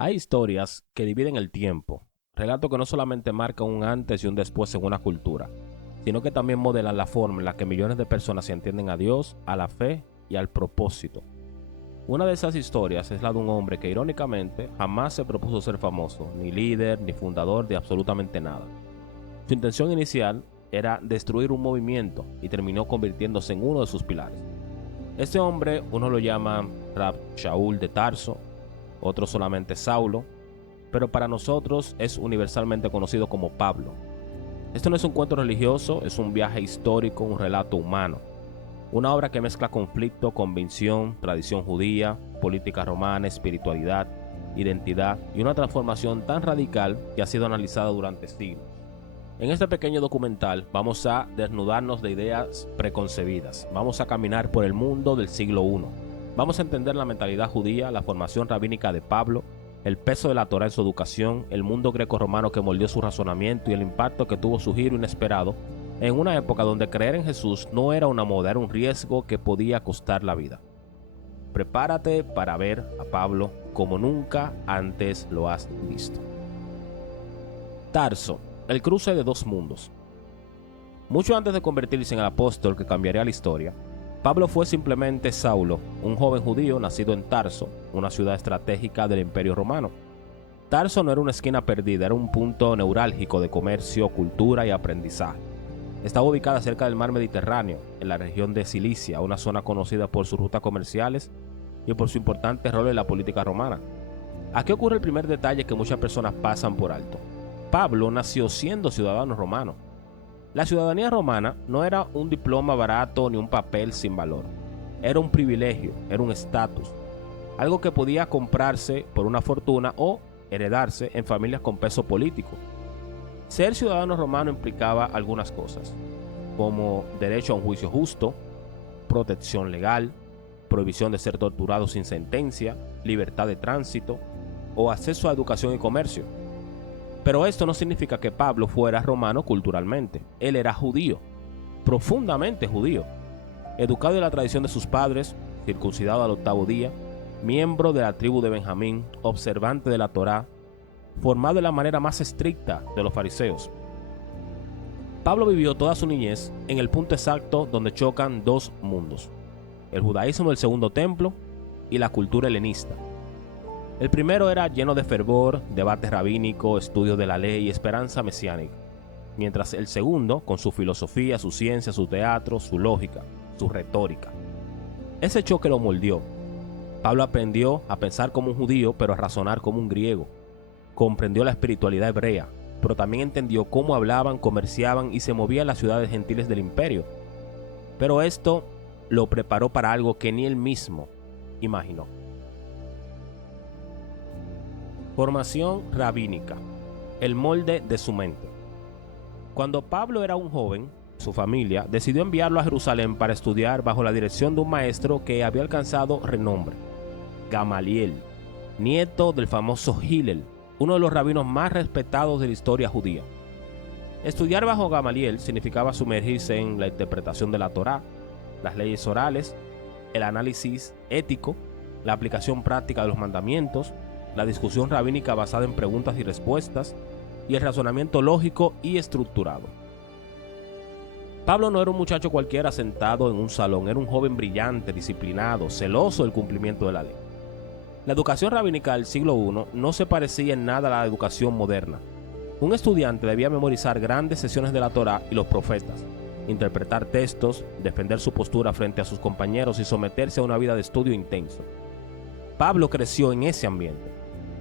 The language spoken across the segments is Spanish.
Hay historias que dividen el tiempo, relatos que no solamente marcan un antes y un después en una cultura, sino que también modelan la forma en la que millones de personas se entienden a Dios, a la fe y al propósito. Una de esas historias es la de un hombre que irónicamente jamás se propuso ser famoso, ni líder, ni fundador de absolutamente nada. Su intención inicial era destruir un movimiento y terminó convirtiéndose en uno de sus pilares. Este hombre, uno lo llama Rab Shaul de Tarso, otro solamente Saulo, pero para nosotros es universalmente conocido como Pablo. Esto no es un cuento religioso, es un viaje histórico, un relato humano. Una obra que mezcla conflicto, convicción, tradición judía, política romana, espiritualidad, identidad y una transformación tan radical que ha sido analizada durante siglos. En este pequeño documental vamos a desnudarnos de ideas preconcebidas, vamos a caminar por el mundo del siglo I, vamos a entender la mentalidad judía, la formación rabínica de Pablo, el peso de la Torá en su educación, el mundo greco-romano que moldeó su razonamiento y el impacto que tuvo su giro inesperado en una época donde creer en Jesús no era una moda, era un riesgo que podía costar la vida. Prepárate para ver a Pablo como nunca antes lo has visto. Tarso, el cruce de dos mundos. Mucho antes de convertirse en el apóstol que cambiaría la historia, Pablo fue simplemente Saulo, un joven judío nacido en Tarso, una ciudad estratégica del Imperio Romano. Tarso no era una esquina perdida, era un punto neurálgico de comercio, cultura y aprendizaje. Estaba ubicada cerca del mar Mediterráneo, en la región de Cilicia, una zona conocida por sus rutas comerciales y por su importante rol en la política romana. Aquí ocurre el primer detalle que muchas personas pasan por alto. Pablo nació siendo ciudadano romano. La ciudadanía romana no era un diploma barato ni un papel sin valor. Era un privilegio, era un estatus, algo que podía comprarse por una fortuna o heredarse en familias con peso político. Ser ciudadano romano implicaba algunas cosas, como derecho a un juicio justo, protección legal, prohibición de ser torturado sin sentencia, libertad de tránsito o acceso a educación y comercio. Pero esto no significa que Pablo fuera romano culturalmente. Él era judío, profundamente judío, educado en la tradición de sus padres, circuncidado al 8º día, miembro de la tribu de Benjamín, observante de la Torá, formado de la manera más estricta de los fariseos. Pablo vivió toda su niñez en el punto exacto donde chocan dos mundos: el judaísmo del Segundo Templo y la cultura helenista. El primero era lleno de fervor, debate rabínico, estudio de la ley y esperanza mesiánica, mientras el segundo, con su filosofía, su ciencia, su teatro, su lógica, su retórica. Ese choque lo moldeó. Pablo aprendió a pensar como un judío, pero a razonar como un griego. Comprendió la espiritualidad hebrea, pero también entendió cómo hablaban, comerciaban y se movían las ciudades gentiles del imperio. Pero esto lo preparó para algo que ni él mismo imaginó. Formación rabínica, el molde de su mente. Cuando Pablo era un joven, su familia decidió enviarlo a Jerusalén para estudiar bajo la dirección de un maestro que había alcanzado renombre, Gamaliel, nieto del famoso Hillel, uno de los rabinos más respetados de la historia judía. Estudiar bajo Gamaliel significaba sumergirse en la interpretación de la Torá, las leyes orales, el análisis ético, la aplicación práctica de los mandamientos, la discusión rabínica basada en preguntas y respuestas, y el razonamiento lógico y estructurado. Pablo no era un muchacho cualquiera sentado en un salón, era un joven brillante, disciplinado, celoso del cumplimiento de la ley. La educación rabínica del siglo I no se parecía en nada a la educación moderna. Un estudiante debía memorizar grandes secciones de la Torá y los profetas, interpretar textos, defender su postura frente a sus compañeros y someterse a una vida de estudio intenso. Pablo creció en ese ambiente.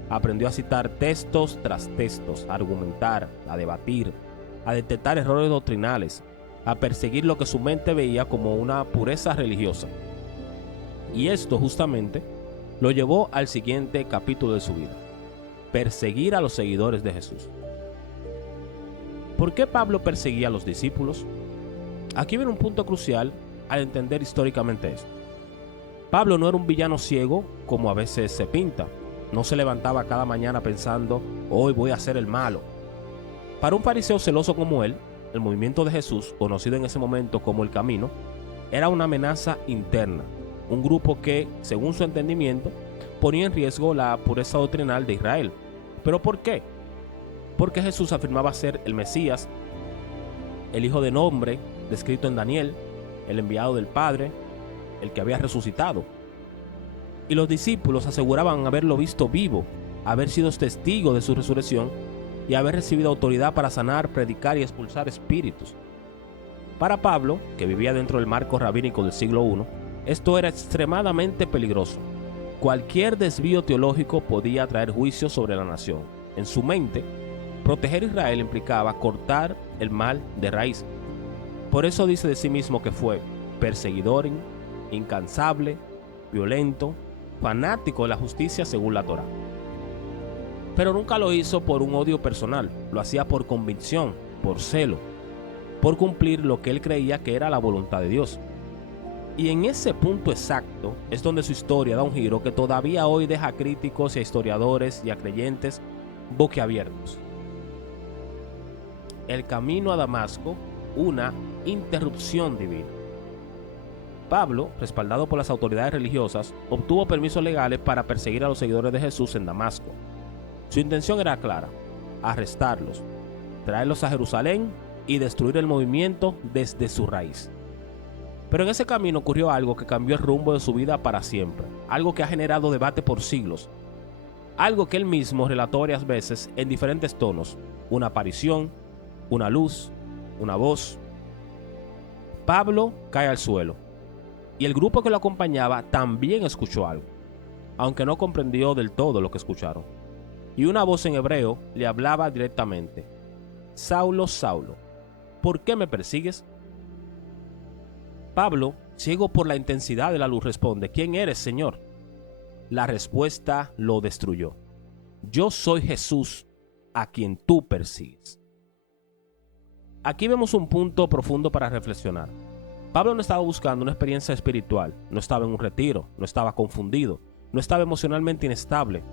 Aprendió a citar textos tras textos, a argumentar, a debatir, a detectar errores doctrinales, a perseguir lo que su mente veía como una pureza religiosa. Y esto justamente lo llevó al siguiente capítulo de su vida: perseguir a los seguidores de Jesús. ¿Por qué Pablo perseguía a los discípulos? Aquí viene un punto crucial al entender históricamente esto. Pablo no era un villano ciego como a veces se pinta. No se levantaba cada mañana pensando, hoy voy a ser el malo. Para un fariseo celoso como él, el movimiento de Jesús, conocido en ese momento como el Camino, era una amenaza interna, un grupo que, según su entendimiento, ponía en riesgo la pureza doctrinal de Israel. ¿Pero por qué? Porque Jesús afirmaba ser el Mesías, el Hijo de nombre descrito en Daniel, el enviado del Padre, el que había resucitado. Y los discípulos aseguraban haberlo visto vivo, haber sido testigos de su resurrección y haber recibido autoridad para sanar, predicar y expulsar espíritus. Para Pablo, que vivía dentro del marco rabínico del siglo I, esto era extremadamente peligroso. Cualquier desvío teológico podía traer juicio sobre la nación. En su mente, proteger a Israel implicaba cortar el mal de raíz. Por eso dice de sí mismo que fue perseguidor, incansable, violento, fanático de la justicia según la Torá. Pero nunca lo hizo por un odio personal, lo hacía por convicción, por celo, por cumplir lo que él creía que era la voluntad de Dios. Y en ese punto exacto es donde su historia da un giro que todavía hoy deja a críticos y a historiadores y a creyentes boquiabiertos. El camino a Damasco, una interrupción divina. Pablo, respaldado por las autoridades religiosas, obtuvo permisos legales para perseguir a los seguidores de Jesús en Damasco. Su intención era clara: arrestarlos, traerlos a Jerusalén y destruir el movimiento desde su raíz. Pero en ese camino ocurrió algo que cambió el rumbo de su vida para siempre, algo que ha generado debate por siglos, algo que él mismo relató varias veces en diferentes tonos: una aparición, una luz, una voz. Pablo cae al suelo, y el grupo que lo acompañaba también escuchó algo, aunque no comprendió del todo lo que escucharon. Y una voz en hebreo le hablaba directamente: Saulo, Saulo, ¿por qué me persigues? Pablo, ciego por la intensidad de la luz, responde: ¿Quién eres, Señor? La respuesta lo destruyó: Yo soy Jesús, a quien tú persigues. Aquí vemos un punto profundo para reflexionar. Pablo no estaba buscando una experiencia espiritual, no estaba en un retiro, no estaba confundido, no estaba emocionalmente inestable.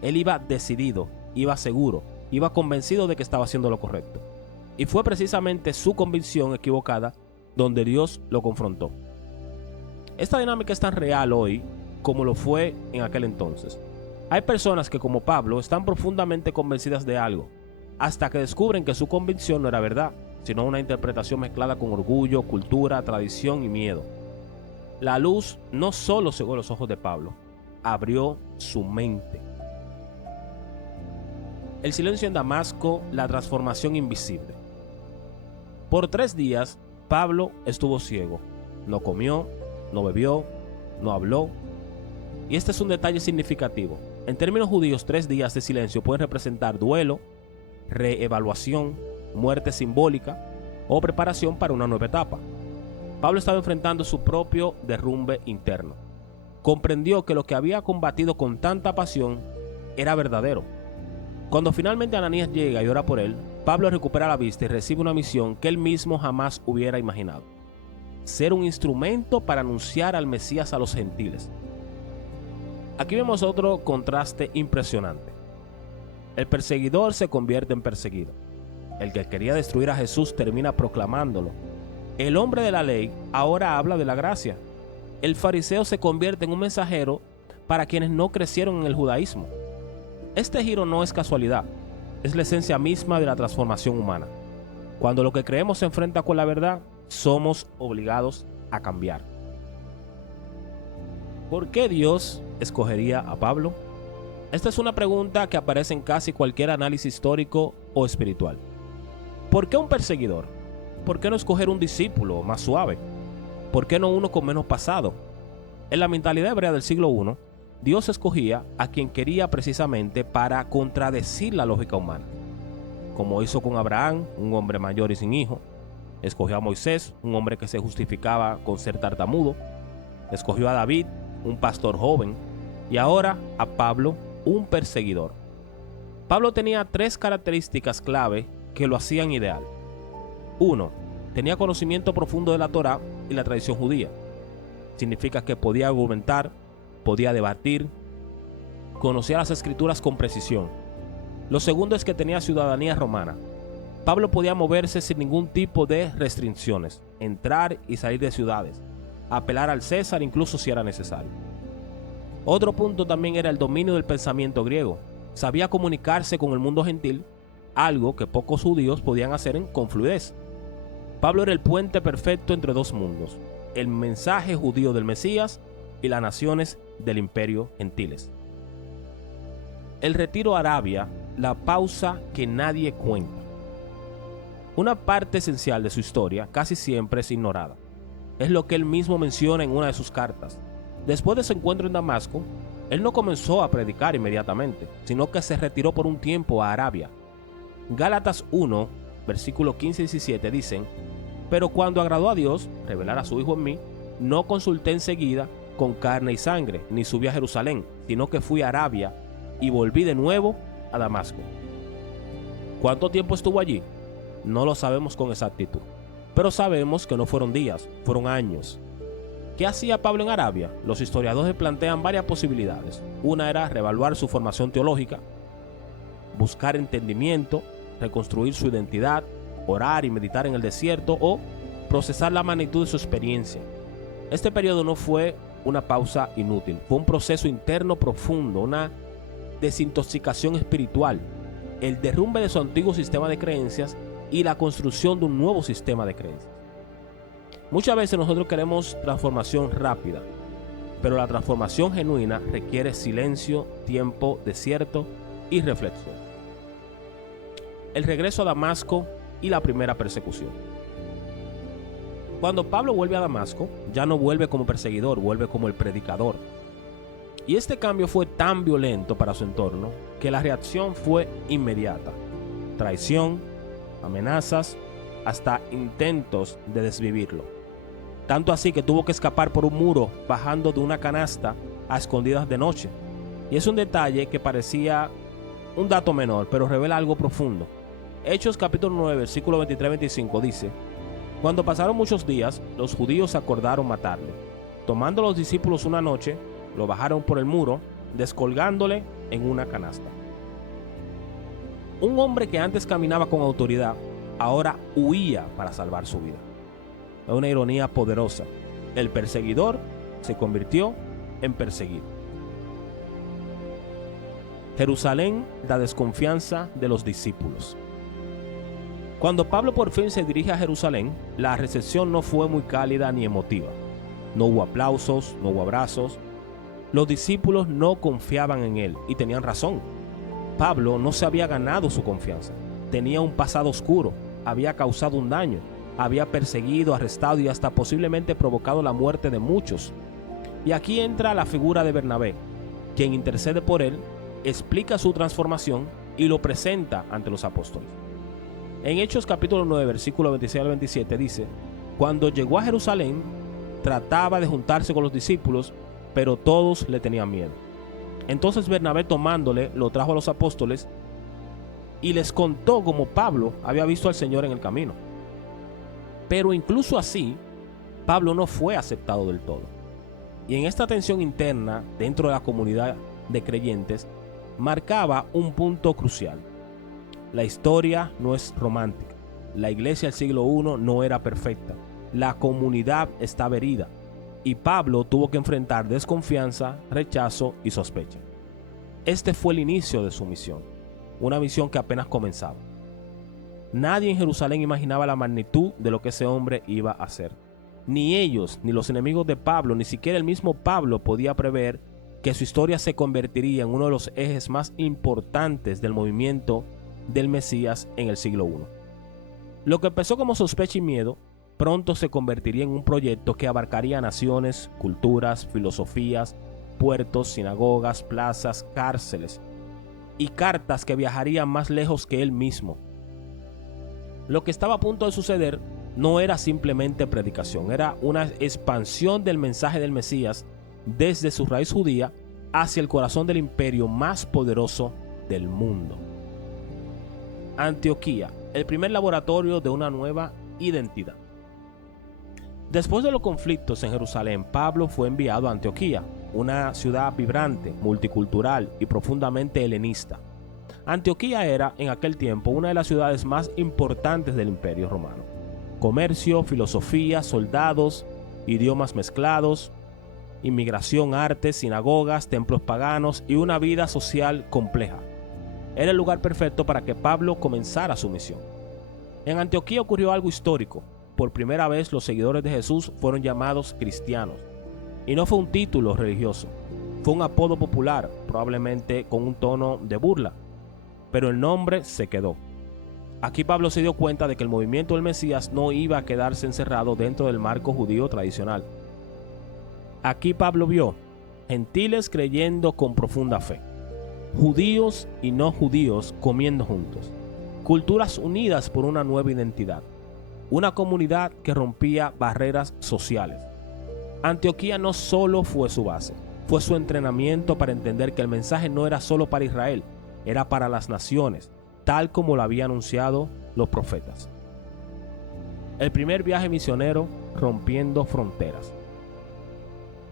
Él iba decidido, iba seguro, iba convencido de que estaba haciendo lo correcto. Y fue precisamente su convicción equivocada donde Dios lo confrontó. Esta dinámica es tan real hoy como lo fue en aquel entonces. Hay personas que, como Pablo, están profundamente convencidas de algo, hasta que descubren que su convicción no era verdad, sino una interpretación mezclada con orgullo, cultura, tradición y miedo. La luz no solo cegó los ojos de Pablo, abrió su mente. El silencio en Damasco, la transformación invisible. Por 3 días, Pablo estuvo ciego. No comió, no bebió, no habló. Y este es un detalle significativo. En términos judíos, 3 días de silencio pueden representar duelo, reevaluación, muerte simbólica o preparación para una nueva etapa. Pablo estaba enfrentando su propio derrumbe interno. Comprendió que lo que había combatido con tanta pasión era verdadero. Cuando finalmente Ananías llega y ora por él, Pablo recupera la vista y recibe una misión que él mismo jamás hubiera imaginado: ser un instrumento para anunciar al Mesías a los gentiles. Aquí vemos otro contraste impresionante. El perseguidor se convierte en perseguido. El que quería destruir a Jesús termina proclamándolo. El hombre de la ley ahora habla de la gracia. El fariseo se convierte en un mensajero para quienes no crecieron en el judaísmo. Este giro no es casualidad, es la esencia misma de la transformación humana. Cuando lo que creemos se enfrenta con la verdad, somos obligados a cambiar. ¿Por qué Dios escogería a Pablo? Esta es una pregunta que aparece en casi cualquier análisis histórico o espiritual. ¿Por qué un perseguidor? ¿Por qué no escoger un discípulo más suave? ¿Por qué no uno con menos pasado? En la mentalidad hebrea del siglo I, Dios escogía a quien quería precisamente para contradecir la lógica humana. Como hizo con Abraham, un hombre mayor y sin hijo. Escogió a Moisés, un hombre que se justificaba con ser tartamudo. Escogió a David, un pastor joven. Y ahora a Pablo, un perseguidor. Pablo tenía 3 características clave que lo hacían ideal. 1. Tenía conocimiento profundo de la Torá y la tradición judía. Significa que podía argumentar, podía debatir, conocía las escrituras con precisión. Lo segundo es que tenía ciudadanía romana. Pablo podía moverse sin ningún tipo de restricciones, entrar y salir de ciudades, apelar al César incluso si era necesario. Otro punto también era el dominio del pensamiento griego. Sabía comunicarse con el mundo gentil, algo que pocos judíos podían hacer con fluidez. Pablo era el puente perfecto entre dos mundos, el mensaje judío del Mesías y las naciones del imperio gentiles. El retiro a Arabia, la pausa que nadie cuenta. Una parte esencial de su historia casi siempre es ignorada. Es lo que él mismo menciona en una de sus cartas. Después de su encuentro en Damasco, él no comenzó a predicar inmediatamente, sino que se retiró por un tiempo a Arabia. Gálatas 1, versículos 15 y 17 dicen: pero cuando agradó a Dios revelar a su Hijo en mí, no consulté enseguida con carne y sangre, ni subí a Jerusalén, sino que fui a Arabia y volví de nuevo a Damasco. ¿Cuánto tiempo estuvo allí? No lo sabemos con exactitud, pero sabemos que no fueron días, fueron años. ¿Qué hacía Pablo en Arabia? Los historiadores plantean varias posibilidades. Una era reevaluar su formación teológica, buscar entendimiento, reconstruir su identidad, orar y meditar en el desierto o procesar la magnitud de su experiencia. Este periodo no fue una pausa inútil, fue un proceso interno profundo, una desintoxicación espiritual, el derrumbe de su antiguo sistema de creencias y la construcción de un nuevo sistema de creencias. Muchas veces nosotros queremos transformación rápida, pero la transformación genuina requiere silencio, tiempo, desierto y reflexión. El regreso a Damasco y la primera persecución. Cuando Pablo vuelve a Damasco, ya no vuelve como perseguidor, vuelve como el predicador. Y este cambio fue tan violento para su entorno que la reacción fue inmediata. Traición, amenazas, hasta intentos de desvivirlo. Tanto así que tuvo que escapar por un muro bajando de una canasta a escondidas de noche. Y es un detalle que parecía un dato menor, pero revela algo profundo. Hechos capítulo 9, versículo 23-25 dice: cuando pasaron muchos días, los judíos acordaron matarle. Tomando los discípulos una noche, lo bajaron por el muro, descolgándole en una canasta. Un hombre que antes caminaba con autoridad, ahora huía para salvar su vida. Es una ironía poderosa. El perseguidor se convirtió en perseguido. Jerusalén, la desconfianza de los discípulos. Cuando Pablo por fin se dirige a Jerusalén, la recepción no fue muy cálida ni emotiva. No hubo aplausos, no hubo abrazos. Los discípulos no confiaban en él y tenían razón. Pablo no se había ganado su confianza. Tenía un pasado oscuro, había causado un daño, había perseguido, arrestado y hasta posiblemente provocado la muerte de muchos. Y aquí entra la figura de Bernabé, quien intercede por él, explica su transformación y lo presenta ante los apóstoles. En Hechos capítulo 9, versículo 26 al 27 dice: cuando llegó a Jerusalén, trataba de juntarse con los discípulos, pero todos le tenían miedo. Entonces Bernabé, tomándole, lo trajo a los apóstoles y les contó cómo Pablo había visto al Señor en el camino. Pero incluso así, Pablo no fue aceptado del todo. Y en esta tensión interna dentro de la comunidad de creyentes marcaba un punto crucial. La historia no es romántica. La iglesia del siglo I no era perfecta. La comunidad estaba herida. Y Pablo tuvo que enfrentar desconfianza, rechazo y sospecha. Este fue el inicio de su misión. Una misión que apenas comenzaba. Nadie en Jerusalén imaginaba la magnitud de lo que ese hombre iba a hacer. Ni ellos, ni los enemigos de Pablo, ni siquiera el mismo Pablo podía prever que su historia se convertiría en uno de los ejes más importantes del movimiento del Mesías en el siglo I. Lo que empezó como sospecha y miedo, pronto se convertiría en un proyecto que abarcaría naciones, culturas, filosofías, puertos, sinagogas, plazas, cárceles y cartas que viajarían más lejos que él mismo. Lo que estaba a punto de suceder no era simplemente predicación, era una expansión del mensaje del Mesías desde su raíz judía hacia el corazón del imperio más poderoso del mundo. Antioquía, el primer laboratorio de una nueva identidad. Después de los conflictos en Jerusalén, Pablo fue enviado a Antioquía, una ciudad vibrante, multicultural y profundamente helenista. Antioquía era, en aquel tiempo, una de las ciudades más importantes del Imperio Romano. Comercio, filosofía, soldados, idiomas mezclados. inmigración, artes, sinagogas, templos paganos y una vida social compleja. Era el lugar perfecto para que Pablo comenzara su misión. En Antioquía ocurrió algo histórico. Por primera vez los seguidores de Jesús fueron llamados cristianos. Y no fue un título religioso, fue un apodo popular, probablemente con un tono de burla. Pero el nombre se quedó. Aquí Pablo se dio cuenta de que el movimiento del Mesías no iba a quedarse encerrado dentro del marco judío tradicional. Aquí Pablo vio gentiles creyendo con profunda fe, judíos y no judíos comiendo juntos, culturas unidas por una nueva identidad, una comunidad que rompía barreras sociales. Antioquía no solo fue su base, fue su entrenamiento para entender que el mensaje no era solo para Israel, era para las naciones, tal como lo habían anunciado los profetas. El primer viaje misionero rompiendo fronteras.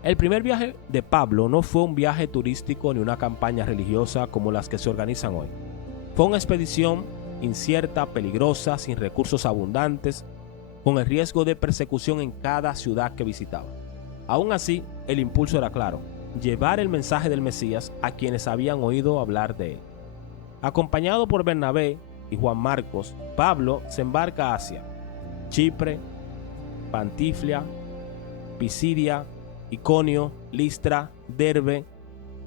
El primer viaje de Pablo no fue un viaje turístico ni una campaña religiosa como las que se organizan hoy. Fue una expedición incierta, peligrosa, sin recursos abundantes, con el riesgo de persecución en cada ciudad que visitaba. Aún así, el impulso era claro: llevar el mensaje del Mesías a quienes habían oído hablar de él. Acompañado por Bernabé y Juan Marcos, Pablo se embarca hacia Chipre, Panfilia, Pisidia, Iconio, Listra, Derbe.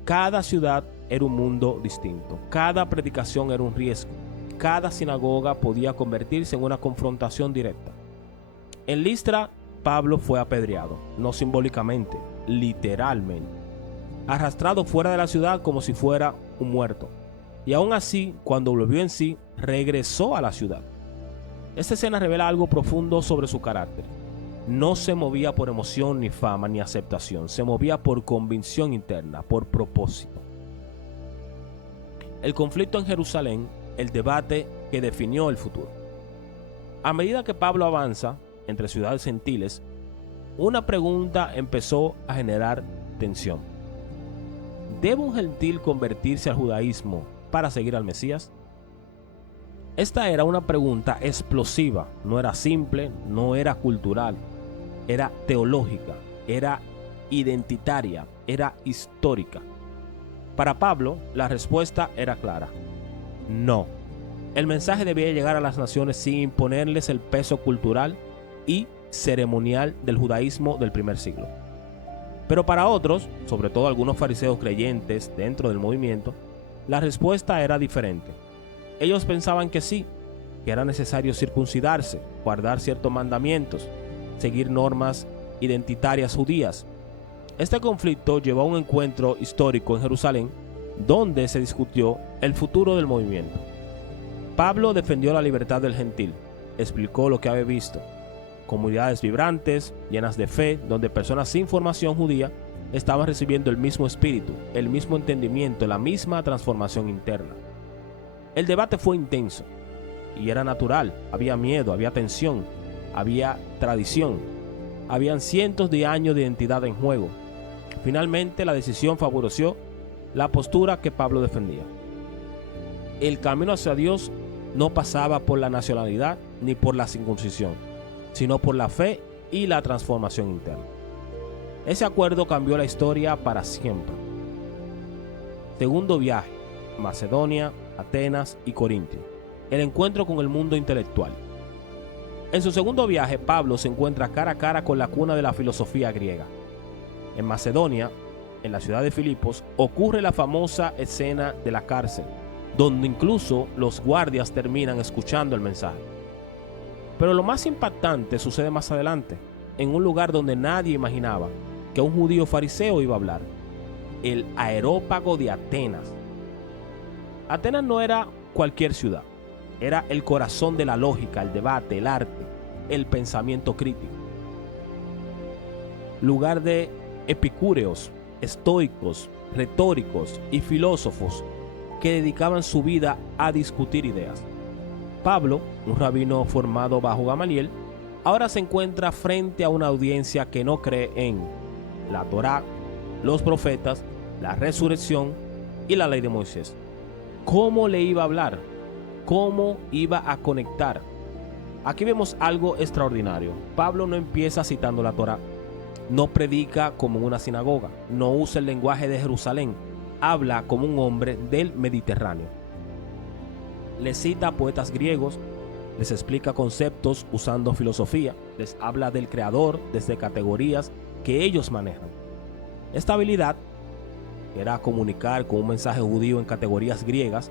Cada ciudad era un mundo distinto. Cada predicación era un riesgo. Cada sinagoga podía convertirse en una confrontación directa. En Listra, Pablo fue apedreado, no simbólicamente, literalmente, arrastrado fuera de la ciudad como si fuera un muerto. Y aún así, cuando volvió en sí, regresó a la ciudad. Esta escena revela algo profundo sobre su carácter. No se movía por emoción, ni fama, ni aceptación. Se movía por convicción interna, por propósito. El conflicto en Jerusalén, el debate que definió el futuro. A medida que Pablo avanza entre ciudades gentiles, una pregunta empezó a generar tensión. ¿Debe un gentil convertirse al judaísmo para seguir al Mesías? Esta era una pregunta explosiva, no era simple, no era cultural, era teológica, era identitaria, era histórica. Para Pablo, la respuesta era clara: no. El mensaje debía llegar a las naciones sin imponerles el peso cultural y ceremonial del judaísmo del primer siglo. Pero para otros, sobre todo algunos fariseos creyentes dentro del movimiento, la respuesta era diferente. Ellos pensaban que sí, que era necesario circuncidarse, guardar ciertos mandamientos, seguir normas identitarias judías. Este conflicto llevó a un encuentro histórico en Jerusalén, donde se discutió el futuro del movimiento. Pablo defendió la libertad del gentil, explicó lo que había visto: comunidades vibrantes, llenas de fe, donde personas sin formación judía estaban recibiendo el mismo espíritu, el mismo entendimiento, la misma transformación interna. El debate fue intenso y era natural. Había miedo, había tensión, había tradición, habían cientos de años de identidad en juego. Finalmente, la decisión favoreció la postura que Pablo defendía. El camino hacia Dios no pasaba por la nacionalidad ni por la circuncisión, sino por la fe y la transformación interna. Ese acuerdo cambió la historia para siempre. Segundo viaje: Macedonia, Atenas y Corintio. El encuentro con el mundo intelectual. En su segundo viaje, Pablo se encuentra cara a cara con la cuna de la filosofía griega. En Macedonia, en la ciudad de Filipos, ocurre la famosa escena de la cárcel, donde incluso los guardias terminan escuchando el mensaje. Pero lo más impactante sucede más adelante, en un lugar donde nadie imaginaba que un judío fariseo iba a hablar: el Areópago de Atenas. Atenas no era cualquier ciudad, era el corazón de la lógica, el debate, el arte, el pensamiento crítico. Lugar de epicúreos, estoicos, retóricos y filósofos que dedicaban su vida a discutir ideas. Pablo, un rabino formado bajo Gamaliel, ahora se encuentra frente a una audiencia que no cree en la Torá, los profetas, la resurrección y la ley de Moisés. ¿Cómo le iba a hablar? ¿Cómo iba a conectar? Aquí vemos algo extraordinario. Pablo no empieza citando la Torá, No predica como en una sinagoga, no usa el lenguaje de Jerusalén, habla como un hombre del Mediterráneo. Les cita a poetas griegos, les explica conceptos usando filosofía, les habla del creador desde categorías que ellos manejan. Esta habilidad, que era comunicar con un mensaje judío en categorías griegas,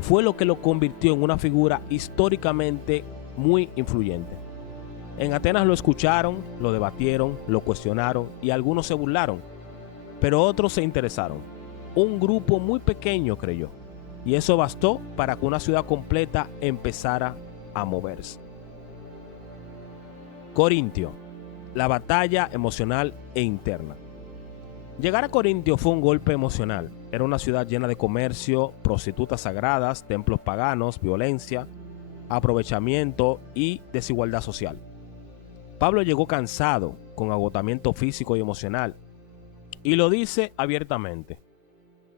fue lo que lo convirtió en una figura históricamente muy influyente. En Atenas lo escucharon, lo debatieron, lo cuestionaron y algunos se burlaron, pero otros se interesaron. Un grupo muy pequeño creyó, y eso bastó para que una ciudad completa empezara a moverse. Corintio, la batalla emocional e interna. Llegar a Corintio fue un golpe emocional. Era una ciudad llena de comercio, prostitutas sagradas, templos paganos, violencia, aprovechamiento y desigualdad social. Pablo llegó cansado, con agotamiento físico y emocional, y lo dice abiertamente.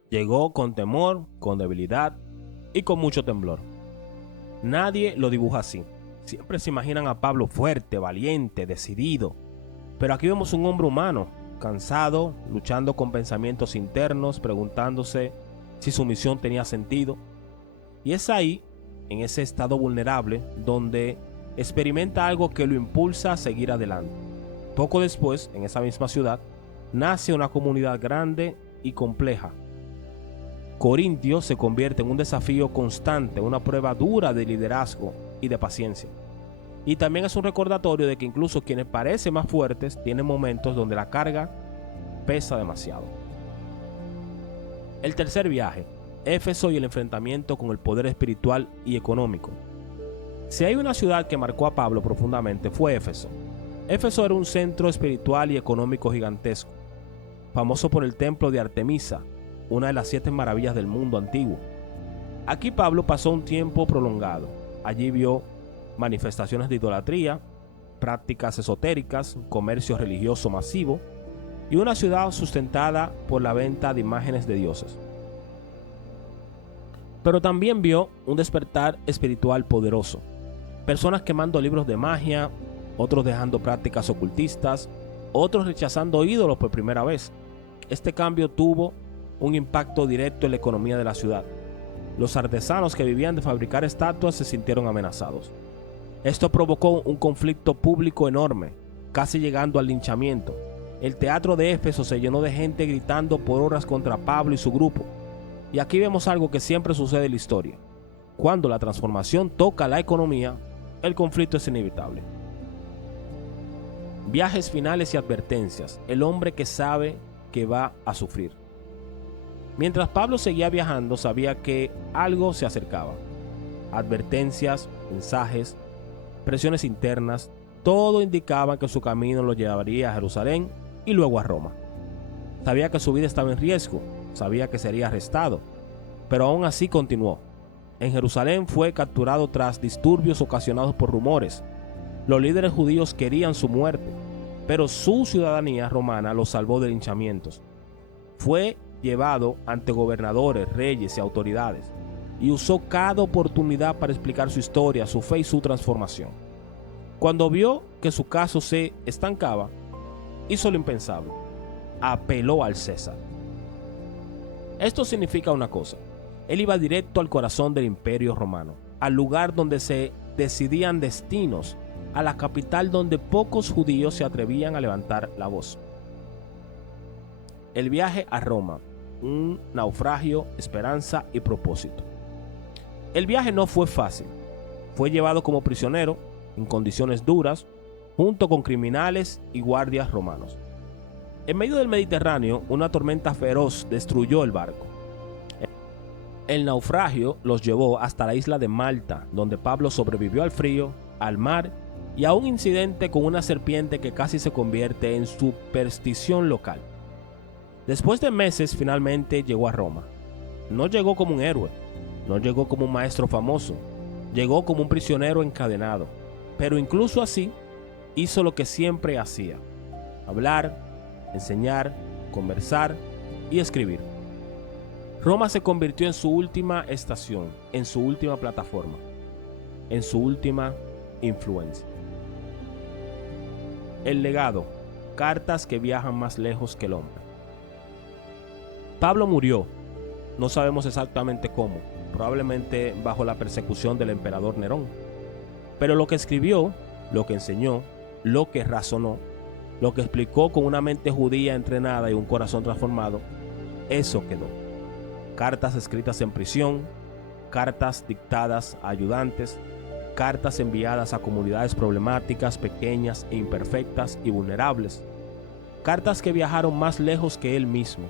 Llegó con temor, con debilidad y con mucho temblor. Nadie lo dibuja así. Siempre se imaginan a Pablo fuerte, valiente, decidido. Pero aquí vemos un hombre humano, cansado, luchando con pensamientos internos, preguntándose si su misión tenía sentido. Y es ahí, en ese estado vulnerable, donde experimenta algo que lo impulsa a seguir adelante. Poco después, en esa misma ciudad, nace una comunidad grande y compleja. Corintio se convierte en un desafío constante, una prueba dura de liderazgo y de paciencia. Y también es un recordatorio de que incluso quienes parecen más fuertes tienen momentos donde la carga pesa demasiado. El tercer viaje, Éfeso y el enfrentamiento con el poder espiritual y económico. Si hay una ciudad que marcó a Pablo profundamente fue Éfeso. Éfeso era un centro espiritual y económico gigantesco, famoso por el templo de Artemisa, una de las 7 maravillas del mundo antiguo. Aquí Pablo pasó un tiempo prolongado. Allí vio manifestaciones de idolatría, prácticas esotéricas, comercio religioso masivo y una ciudad sustentada por la venta de imágenes de dioses. Pero también vio un despertar espiritual poderoso. Personas quemando libros de magia, otros dejando prácticas ocultistas, otros rechazando ídolos por primera vez. Este cambio tuvo un impacto directo en la economía de la ciudad. Los artesanos que vivían de fabricar estatuas se sintieron amenazados. Esto provocó un conflicto público enorme, casi llegando al linchamiento. El teatro de Éfeso se llenó de gente gritando por horas contra Pablo y su grupo. Y aquí vemos algo que siempre sucede en la historia. Cuando la transformación toca la economía, el conflicto es inevitable. Viajes finales y advertencias. El hombre que sabe que va a sufrir. Mientras Pablo seguía viajando, sabía que algo se acercaba. Advertencias, mensajes, presiones internas, todo indicaba que su camino lo llevaría a Jerusalén y luego a Roma. Sabía que su vida estaba en riesgo, sabía que sería arrestado, pero aún así continuó. En Jerusalén fue capturado tras disturbios ocasionados por rumores. Los líderes judíos querían su muerte, pero su ciudadanía romana lo salvó de linchamientos. Fue llevado ante gobernadores, reyes y autoridades, y usó cada oportunidad para explicar su historia, su fe y su transformación. Cuando vio que su caso se estancaba, hizo lo impensable: apeló al César. Esto significa una cosa: él iba directo al corazón del Imperio Romano, al lugar donde se decidían destinos, a la capital donde pocos judíos se atrevían a levantar la voz. El viaje a Roma, un naufragio, esperanza y propósito. El viaje no fue fácil. Fue llevado como prisionero, en condiciones duras, junto con criminales y guardias romanos. En medio del Mediterráneo, una tormenta feroz destruyó el barco. El naufragio los llevó hasta la isla de Malta, donde Pablo sobrevivió al frío, al mar y a un incidente con una serpiente que casi se convierte en superstición local. Después de meses, finalmente llegó a Roma. No llegó como un héroe, no llegó como un maestro famoso, llegó como un prisionero encadenado. Pero incluso así, hizo lo que siempre hacía: hablar, enseñar, conversar y escribir. Roma se convirtió en su última estación, en su última plataforma, en su última influencia. El legado. cartas que viajan más lejos que el hombre. Pablo murió, no sabemos exactamente cómo, probablemente bajo la persecución del emperador Nerón. Pero lo que escribió, lo que enseñó, lo que razonó, lo que explicó con una mente judía entrenada y un corazón transformado, eso quedó. Cartas escritas en prisión, cartas dictadas a ayudantes, cartas enviadas a comunidades problemáticas, pequeñas e imperfectas y vulnerables. Cartas que viajaron más lejos que él mismo.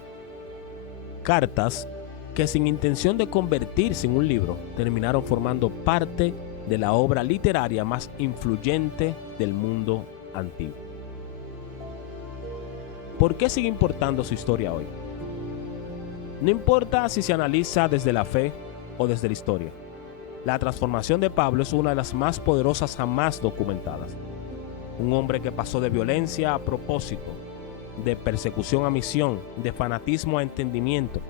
Cartas que sin intención de convertirse en un libro, terminaron formando parte de la obra literaria más influyente del mundo antiguo. ¿Por qué sigue importando su historia hoy? No importa si se analiza desde la fe o desde la historia. La transformación de Pablo es una de las más poderosas jamás documentadas. Un hombre que pasó de violencia a propósito, de persecución a misión, de fanatismo a entendimiento,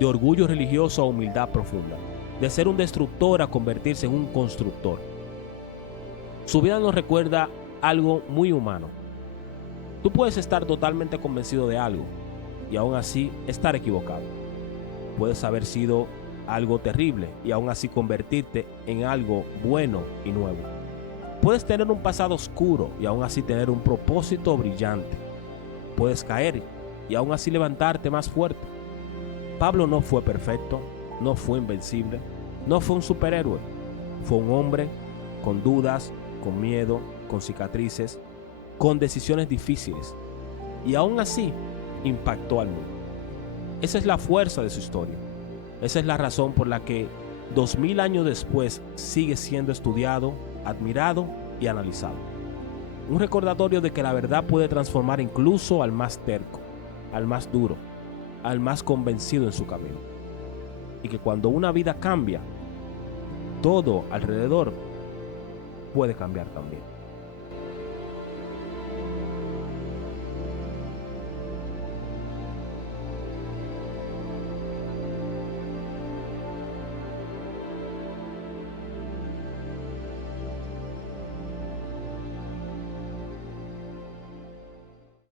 de orgullo religioso a humildad profunda, de ser un destructor a convertirse en un constructor. Su vida nos recuerda algo muy humano. Tú puedes estar totalmente convencido de algo y aún así estar equivocado. Puedes haber sido algo terrible y aún así convertirte en algo bueno y nuevo. Puedes tener un pasado oscuro y aún así tener un propósito brillante. Puedes caer y aún así levantarte más fuerte. Pablo no fue perfecto, no fue invencible, no fue un superhéroe. Fue un hombre con dudas, con miedo, con cicatrices, con decisiones difíciles. Y aún así impactó al mundo. Esa es la fuerza de su historia. Esa es la razón por la que 2000 años después sigue siendo estudiado, admirado y analizado. Un recordatorio de que la verdad puede transformar incluso al más terco, al más duro, al más convencido en su camino. Y que cuando una vida cambia, todo alrededor puede cambiar también.